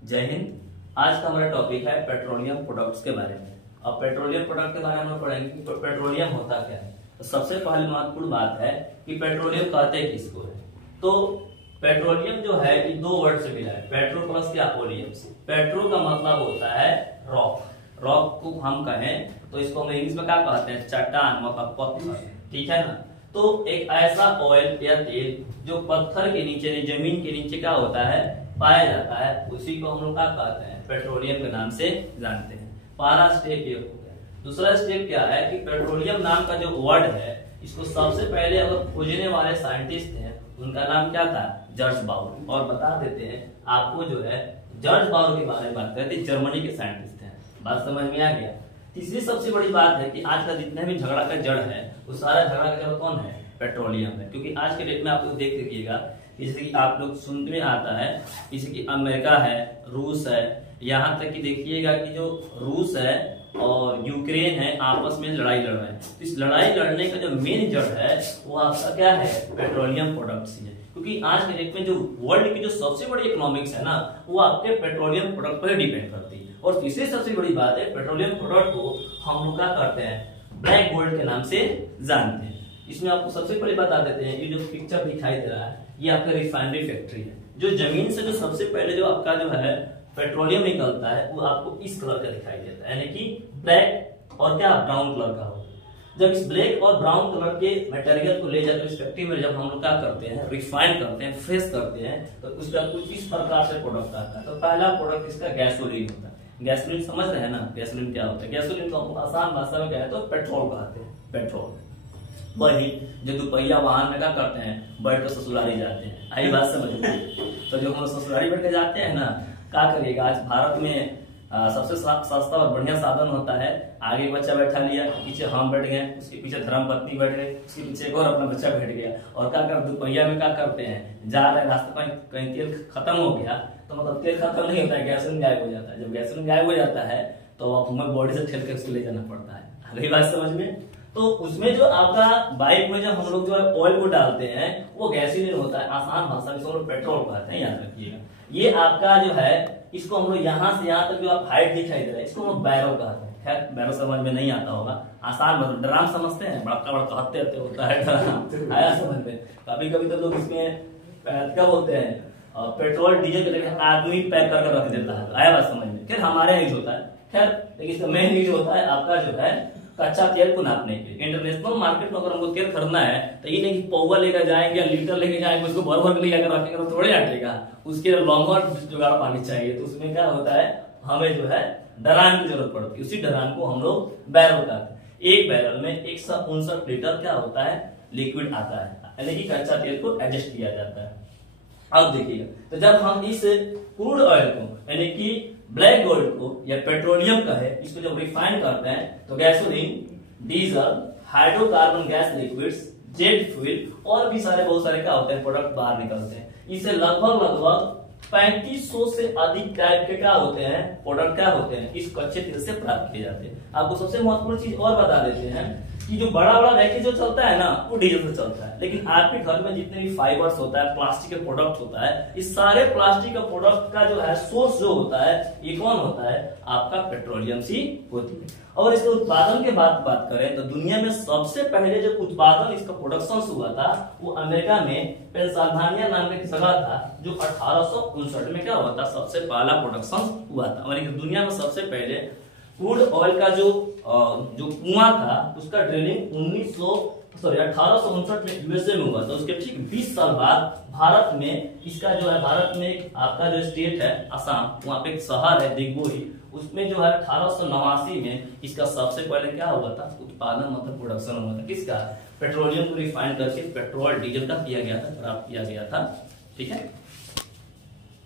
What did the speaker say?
जय हिंद। आज का हमारा टॉपिक है पेट्रोलियम प्रोडक्ट्स के बारे में। अब पेट्रोलियम प्रोडक्ट के बारे में हम पढ़ेंगे कि पेट्रोलियम होता क्या है। तो सबसे पहले महत्वपूर्ण बात है कि पेट्रोलियम कहते किसको है। तो पेट्रोलियम जो है ये दो वर्ड से मिला है, पेट्रो प्लस क्या ओलियम से। पेट्रो का मतलब होता है रॉक, रॉक को हम कहें तो इसको हम इंग्लिश में क्या कहते हैं, चट्टान, मतलब पत्थर, ठीक है ना। तो एक ऐसा ऑयल या तेल जो पत्थर के नीचे, जमीन के नीचे क्या होता है, पाया जाता है, उसी को हम लोग क्या कहते हैं, पेट्रोलियम के नाम से जानते हैं। पहला स्टेप ये हो गया। दूसरा स्टेप क्या है कि पेट्रोलियम नाम का जो वर्ड है, इसको सबसे पहले अगर खोजने वाले साइंटिस्ट हैं उनका नाम क्या था, जॉर्ज बाउर। और बता देते हैं आपको जो है जॉर्ज बाउर के बारे में बात करते, जर्मनी के साइंटिस्ट हैं। बात समझ में आ गया। तीसरी सबसे बड़ी बात है कि आज का जितना भी झगड़ा का जड़ है, वो सारा झगड़ा का जड़ कौन है, पेट्रोलियम है। क्योंकि आज के डेट में आप लोग देख लीजिएगा, जैसे कि आप लोग सुनने में आता है, जैसे कि अमेरिका है, रूस है, यहाँ तक कि देखिएगा कि जो रूस है और यूक्रेन है आपस में लड़ाई लड़ रहे हैं। तो इस लड़ाई लड़ने का जो मेन जड़ है वो आपका क्या है, पेट्रोलियम प्रोडक्ट्स ही है। क्योंकि आज के डेट में जो वर्ल्ड की जो सबसे बड़ी इकोनॉमिक्स है ना, वो आपके पेट्रोलियम प्रोडक्ट पर डिपेंड करती है। और तीसरी सबसे बड़ी बात है, पेट्रोलियम प्रोडक्ट को हम लोग क्या करते हैं, ब्लैक गोल्ड के नाम से जानते हैं। इसमें आपको सबसे पहले बता देते हैं, ये जो पिक्चर दिखाई दे रहा है ये आपका रिफाइनरी फैक्ट्री है। जो जमीन से जो सबसे पहले जो आपका जो है पेट्रोलियम निकलता है वो आपको इस कलर का दिखाई देता है, यानी कि ब्लैक और क्या ब्राउन कलर का होता है। जब इस ब्लैक और ब्राउन कलर के मटेरियल को ले जाकर इस फैक्ट्री में जब हम लोग क्या करते हैं, रिफाइन करते हैं, फ्रेश करते हैं, तो उसका कुछ इस प्रकार से प्रोडक्ट आता है। तो पहला प्रोडक्ट इसका गैसोलीन होता है। गैसोलीन समझ रहे हैं ना, गैसोलीन क्या होता है। गैसोलीन को हम आसान भाषा में कहें तो पेट्रोल कहते हैं, पेट्रोल। वही जो दुपहिया वाहन में क्या करते हैं, बैठ कर ससुराली जाते हैं, आई बात समझ। तो जो हम ससुराली बैठ के जाते हैं ना, क्या करिएगा, आज भारत में सबसे सस्ता और बढ़िया साधन होता है, आगे बच्चा बैठा लिया, पीछे हम बैठ गए, उसके पीछे धर्मपत्नी बैठ गए, उसके पीछे एक और अपना बच्चा बैठ गया। और क्या कर दुपहिया में क्या करते हैं, जा रहे रास्ते में कहीं तेल खत्म हो गया, तो मतलब तेल खत्म नहीं होता है, गैसोलीन गायब हो जाता है। जब गैसोलीन गायब हो जाता है तो हमें बॉडी से ठेल कर उसको ले जाना पड़ता है। अगली बात समझ में। तो उसमें जो आपका बाइक में जो हम लोग जो है ऑयल को डालते हैं वो गैसोलीन होता है, आसान भाषा में इसको पेट्रोल कहते हैं, याद रखिएगा। ये आपका जो है, इसको हम लोग यहाँ से यहाँ तक जो आप हाइट दिखाई दे रहा है, इसको हम बैरल कहते हैं। खैर बैरल समझ में नहीं आता होगा, आसान मतलब ड्राम समझते हैं, बड़का बड़का हत्ते हत्ते होता है ड्राम, आया समझ में। कभी कभी तो लोग इसमें क्या बोलते हैं, पेट्रोल डीजल के जगह आदमी पैक करके रख देता है, आया बात समझ में। खैर हमारे यहाँ यूज होता है, खैर लेकिन इसका मेन यूज होता है आपका जो है कच्चा तेल को नापने के लिए। इंटरनेशनल मार्केट में अगर हमको तेल खरीदना है तो ये नहीं कि पौवा लेकर जाएंगे या लीटर लेके जाएंगे, उसको भर भर ले जाकर रखेंगे तो थोड़े हटेगा, उसके लॉन्गर जुगाड़ पानी चाहिए। तो उसमें क्या होता है, हमें जो है डरान की जरूरत पड़ती है, उसी डरान को हम लोग बैरल कहते हैं। एक बैरल में 159 लीटर क्या होता है, लिक्विड आता है, यानी कि कच्चा तेल को एडजस्ट किया जाता है। अब देखिएगा, तो जब हम इस क्रूड ऑयल को यानी कि ब्लैक गोल्ड को या पेट्रोलियम का है, इसको जब रिफाइन करते हैं तो gasoline, diesel, hydrocarbon gas liquids, jet fuel और भी सारे बहुत सारे क्या होते हैं प्रोडक्ट बाहर निकलते हैं। इससे लगभग 3500 से अधिक टाइप के क्या होते हैं, प्रोडक्ट क्या होते हैं, इस कच्चे तेल से प्राप्त किए जाते हैं। आपको सबसे महत्वपूर्ण चीज और बता देते हैं कि जो बड़ा बड़ा व्हीकल जो चलता है ना, वो डीजल से चलता है। लेकिन आपके घर में जितने भी फाइबर्स होता है, प्लास्टिक के प्रोडक्ट होता है, इस सारे प्लास्टिक के प्रोडक्ट का जो है सोर्स जो होता है, ये कौन होता है, आपका पेट्रोलियम ही होती है। और इसके उत्पादन के बात करें तो दुनिया में सबसे पहले जो उत्पादन इसका प्रोडक्शन हुआ था वो अमेरिका में पेंसिल्वेनिया नाम का एक जगह था, जो 1859 में क्या हुआ था, सबसे पहला प्रोडक्शन हुआ था। अमेरिका दुनिया में सबसे पहले क्रूड ऑयल का जो कुआं था उसका ड्रिलिंग 1859 में यूएसए में हुआ था। उसके ठीक 20 साल बाद भारत में इसका जो है, भारत में आपका जो स्टेट है असम, वहां पे एक शहर है दिग्बोई, उसमें जो है 1889 में इसका सबसे पहले क्या हुआ था, उत्पादन मतलब प्रोडक्शन हुआ था। किसका, पेट्रोलियम को रिफाइन करके पेट्रोल डीजल का किया गया था, प्राप्त किया गया था। ठीक है।